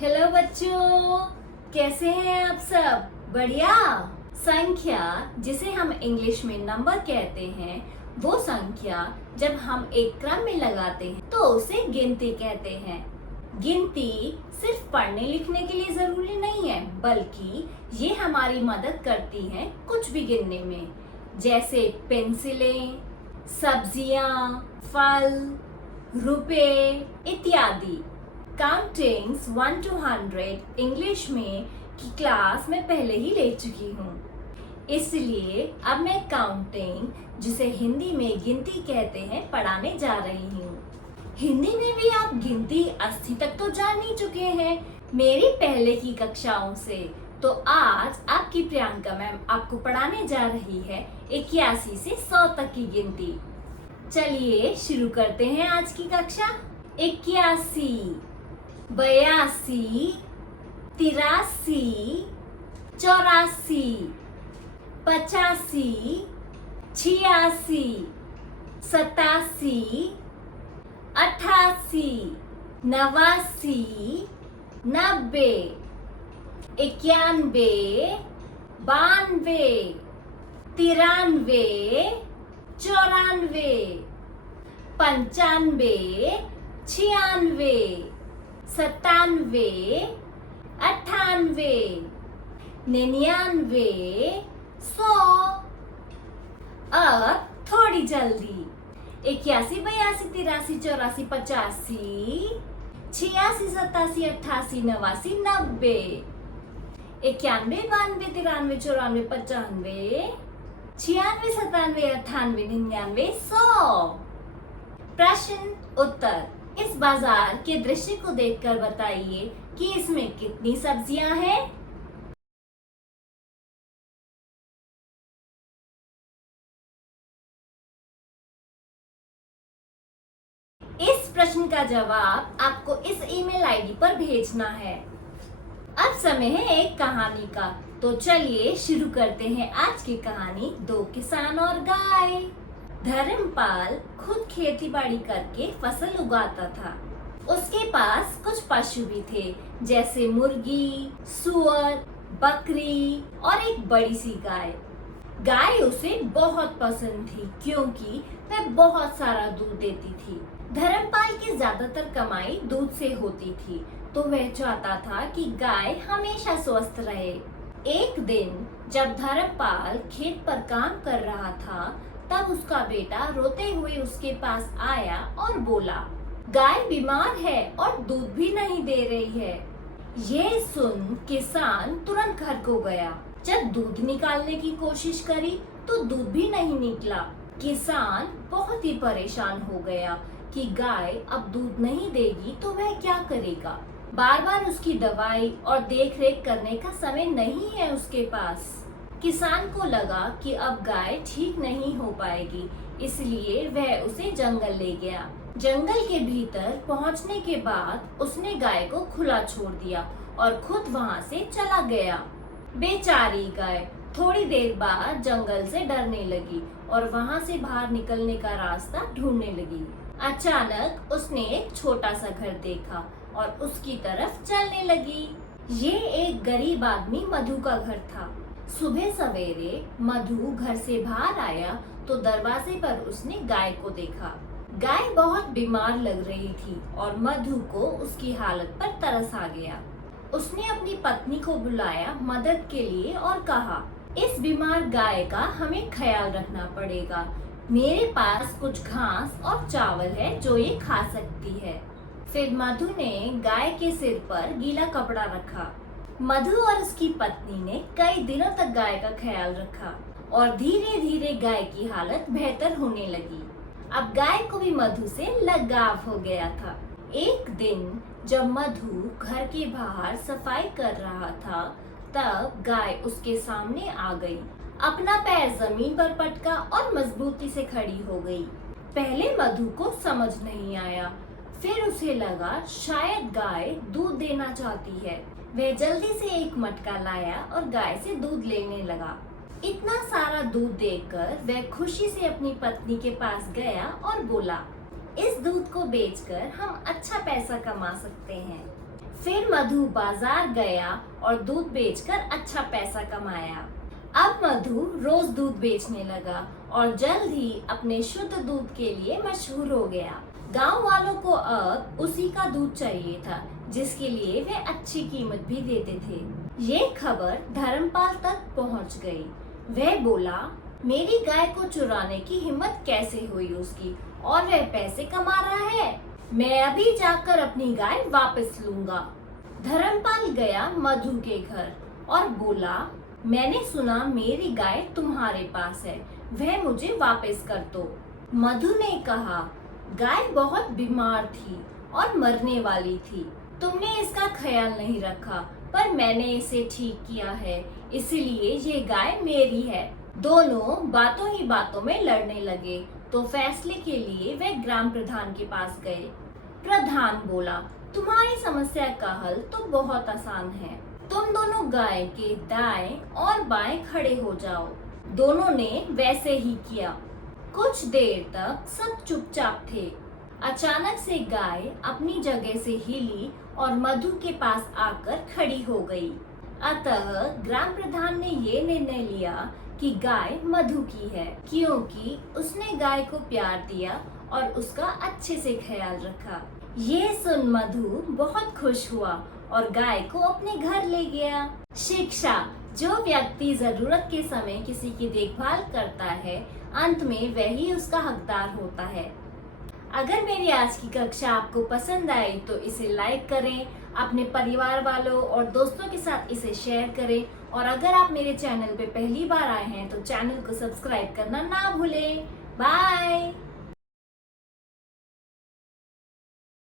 Hello बच्चों, कैसे हैं आप सब? बढ़िया। संख्या जिसे हम इंग्लिश में नंबर कहते हैं, वो संख्या जब हम एक क्रम में लगाते हैं तो उसे गिनती कहते हैं। गिनती सिर्फ पढ़ने लिखने के लिए जरूरी नहीं है, बल्कि ये हमारी मदद करती है कुछ भी गिनने में, जैसे पेंसिलें, सब्जियां, फल, रुपए इत्यादि। काउंटिंग्स 1 to 100 इंग्लिश में की क्लास मैं पहले ही ले चुकी हूँ, इसलिए अब मैं काउंटिंग जिसे हिंदी में गिनती कहते हैं पढ़ाने जा रही हूँ। हिंदी में भी आप गिनती 80 तक तो जान ही चुके हैं मेरी पहले की कक्षाओं से। तो आज आपकी प्रियंका मैम आपको पढ़ाने जा रही है 81 से 100 तक की गिनती। चलिए शुरू करते हैं आज की कक्षा। 81, 82, 83, 84, 85, 86, 87, 88, 89, 90, 91, 92, 93, 94, 95, 96, 97, 98, 99, 100। अब थोड़ी जल्दी। 81, 82, 83, 84, 85, 86, 87, 88, 89, 90, 91, 92, 93, 94, 95, 96, 97, 98, 99, 100। प्रश्न उत्तर। इस बाजार के दृश्य को देखकर बताइए कि इसमें कितनी सब्जियां हैं। इस प्रश्न का जवाब आपको इस ईमेल आईडी पर भेजना है। अब समय है एक कहानी का, तो चलिए शुरू करते हैं आज की कहानी, दो किसान और गाय। धर्मपाल खुद खेती बाड़ी करके फसल उगाता था। उसके पास कुछ पशु भी थे, जैसे मुर्गी, सुअर, बकरी और एक बड़ी सी गाय। गाय उसे बहुत पसंद थी क्योंकि वह बहुत सारा दूध देती थी। धर्मपाल की ज्यादातर कमाई दूध से होती थी, तो वह चाहता था कि गाय हमेशा स्वस्थ रहे। एक दिन जब धर्मपाल खेत पर काम कर रहा था, तब उसका बेटा रोते हुए उसके पास आया और बोला, गाय बीमार है और दूध भी नहीं दे रही है। यह सुन किसान तुरंत घर को गया। जब दूध निकालने की कोशिश करी तो दूध भी नहीं निकला। किसान बहुत ही परेशान हो गया कि गाय अब दूध नहीं देगी तो वह क्या करेगा। बार बार उसकी दवाई और देखरेख करने का समय नहीं है उसके पास। किसान को लगा कि अब गाय ठीक नहीं हो पाएगी, इसलिए वह उसे जंगल ले गया। जंगल के भीतर पहुंचने के बाद उसने गाय को खुला छोड़ दिया और खुद वहां से चला गया। बेचारी गाय थोड़ी देर बाद जंगल से डरने लगी और वहां से बाहर निकलने का रास्ता ढूंढने लगी। अचानक उसने एक छोटा सा घर देखा और उसकी तरफ चलने लगी। ये एक गरीब आदमी मधु का घर था। सुबह सवेरे मधु घर से बाहर आया तो दरवाजे पर उसने गाय को देखा। गाय बहुत बीमार लग रही थी और मधु को उसकी हालत पर तरस आ गया। उसने अपनी पत्नी को बुलाया मदद के लिए और कहा, इस बीमार गाय का हमें ख्याल रखना पड़ेगा। मेरे पास कुछ घास और चावल है जो ये खा सकती है। फिर मधु ने गाय के सिर पर गीला कपड़ा रखा। मधु और उसकी पत्नी ने कई दिनों तक गाय का ख्याल रखा और धीरे धीरे गाय की हालत बेहतर होने लगी। अब गाय को भी मधु से लगाव हो गया था। एक दिन जब मधु घर के बाहर सफाई कर रहा था, तब गाय उसके सामने आ गई। अपना पैर जमीन पर पटका और मजबूती से खड़ी हो गई। पहले मधु को समझ नहीं आया, फिर उसे लगा शायद गाय दूध देना चाहती है। वह जल्दी से एक मटका लाया और गाय से दूध लेने लगा। इतना सारा दूध देखकर वह खुशी से अपनी पत्नी के पास गया और बोला, इस दूध को बेचकर हम अच्छा पैसा कमा सकते हैं। फिर मधु बाजार गया और दूध बेचकर अच्छा पैसा कमाया। अब मधु रोज दूध बेचने लगा और जल्द ही अपने शुद्ध दूध के लिए मशहूर हो गया। गांव वालों को अब उसी का दूध चाहिए था, जिसके लिए वे अच्छी कीमत भी देते थे। ये खबर धर्मपाल तक पहुंच गई। वह बोला, मेरी गाय को चुराने की हिम्मत कैसे हुई उसकी, और वह पैसे कमा रहा है। मैं अभी जाकर अपनी गाय वापस लूंगा। धर्मपाल गया मधु के घर और बोला, मैंने सुना मेरी गाय तुम्हारे पास है, वह मुझे वापस कर दो। मधु ने कहा, गाय बहुत बीमार थी और मरने वाली थी। तुमने इसका ख्याल नहीं रखा, पर मैंने इसे ठीक किया है, इसलिए ये गाय मेरी है। दोनों बातों ही बातों में लड़ने लगे, तो फैसले के लिए वे ग्राम प्रधान के पास गए। प्रधान बोला, तुम्हारी समस्या का हल तो बहुत आसान है। तुम दोनों गाय के दाएं और बाएं खड़े हो जाओ। दोनों ने वैसे ही किया। कुछ देर तक सब चुपचाप थे। अचानक से गाय अपनी जगह से हिली और मधु के पास आकर खड़ी हो गई। अतः ग्राम प्रधान ने ये निर्णय लिया कि गाय मधु की है, क्योंकि उसने गाय को प्यार दिया और उसका अच्छे से ख्याल रखा। ये सुन मधु बहुत खुश हुआ और गाय को अपने घर ले गया। शिक्षा, जो व्यक्ति जरूरत के समय किसी की देखभाल करता है, अंत में वही उसका हकदार होता है। अगर मेरी आज की कक्षा आपको पसंद आई तो इसे लाइक करें, अपने परिवार वालों और दोस्तों के साथ इसे शेयर करें, और अगर आप मेरे चैनल पे पहली बार आए हैं तो चैनल को सब्सक्राइब करना ना भूलें। बाय।